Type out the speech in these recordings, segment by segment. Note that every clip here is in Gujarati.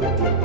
Música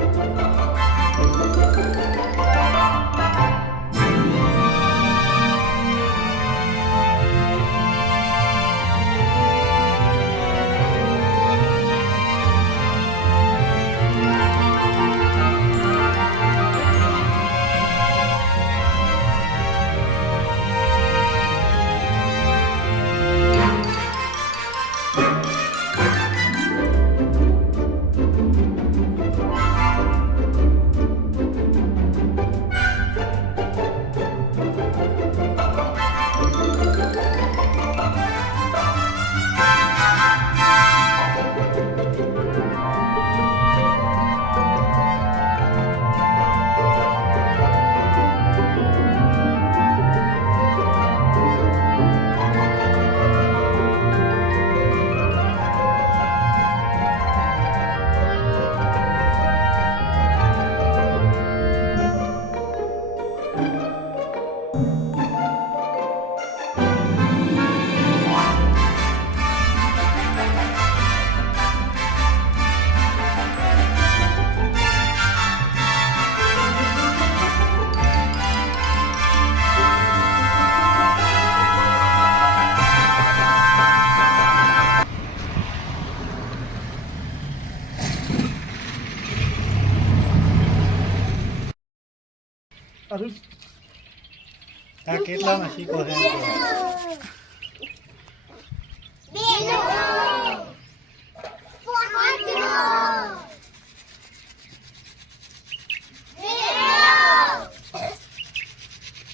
આ કેટલાનો સિક્કો છે?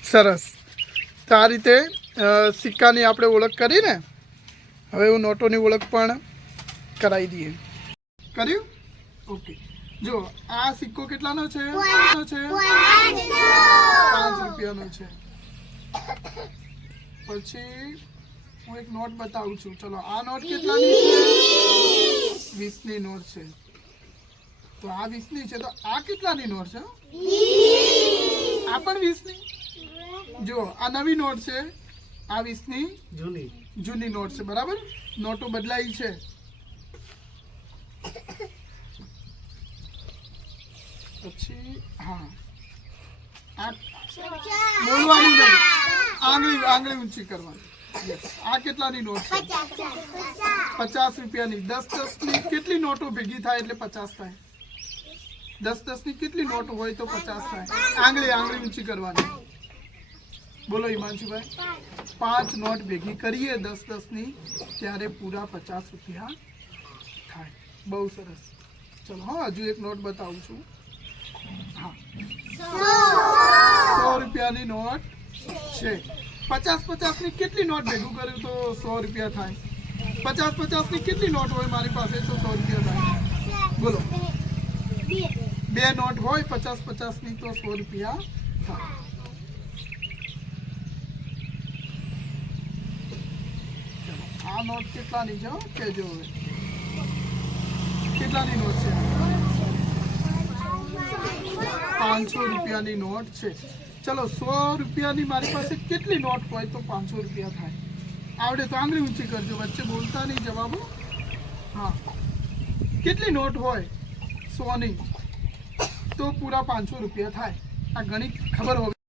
સરસ. તો આ રીતે સિક્કાની આપણે ઓળખ કરીને હવે હું નોટોની ઓળખ પણ કરાવી દઈએ. કર્યું? ઓકે. જો આ સિક્કો કેટલાનો છે? છે? પાંચ રૂપિયાનો છે. પછી હું એક નોટ બતાવું છું. ચલો આ નોટ કેટલાની છે? વીસની નોટ છે. તો આ વીસની છે. તો આ કેટલાની નોટ છે? આ પણ વીસની? જો આ નવી નોટ છે. આ વીસની જૂની. જૂની નોટ છે. બરાબર? નોટો બદલાઈ છે. પછી હા આ બોલવાનું નહીં આંગળી આંગળી ઊંચી કરવાની Yes. આ કેટલાની નોટ છે પચાસ રૂપિયાની દસ દસની કેટલી નોટો ભેગી થાય એટલે પચાસ થાય દસ દસની કેટલી નોટ હોય તો પચાસ થાય આંગળી આંગળી ઊંચી કરવાની બોલો હિમાંશુભાઈ પાંચ નોટ ભેગી કરીએ દસ દસની ત્યારે પૂરા પચાસ રૂપિયા થાય બહુ સરસ ચલો હા હજુ એક નોટ બતાવું છું હા સો. રૂપિયાની નોટ છે. પચાસ પચાસની કેટલી નોટ ભેગું કર્યું તો સો રૂપિયા થાય? પચાસ પચાસની કેટલી નોટ હોય મારી પાસે તો સો રૂપિયા થાય? બોલો. બે નોટ હોય, પચાસ પચાસની તો સો રૂપિયા થાય. આ નોટ કેટલાની છે કેજો હવે. કેટલાની નોટ છે? પાંચસો રૂપિયાની નોટ છે. ચલો, સો રૂપિયાની મારી પાસે કેટલી નોટ હોય તો પાંચસો રૂપિયા થાય. આવડે તો આંગળી ઊંચી કરજો, વચ્ચે બોલતા નહીં જવાબો. હા. કેટલી નોટ હોય? સોની. તો પૂરા પાંચસો રૂપિયા થાય. આ ગણિત ખબર હોવી